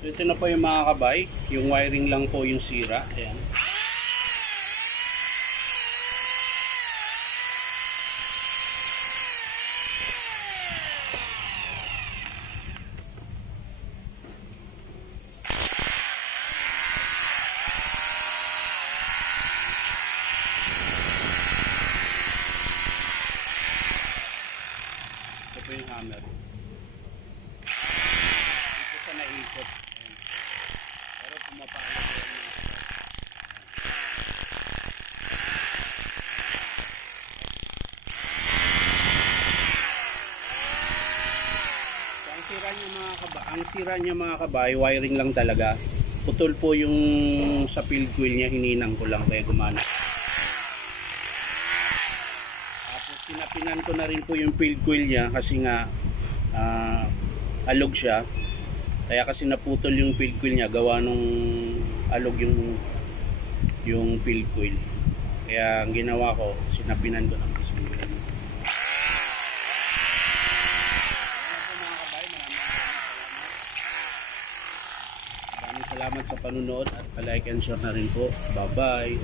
So ito na po yung mga kabay, yung wiring lang po yung sira. Ayan. Ito po yung hammer. Ito sa naikot. Ayan. Pero pumapalo po yan. Ang sira niya mga kabay, wiring lang talaga. Putol po yung sa field coil niya, hininang ko lang kaya gumana. Tapos sinapinan ko na rin po yung field coil niya kasi nga alog siya. Kaya kasi naputol yung field coil niya, gawa nung alog yung field coil. Kaya ang ginawa ko, sinapinan ko ng field coil. Salamat sa panunood at like and share na rin po. Bye bye.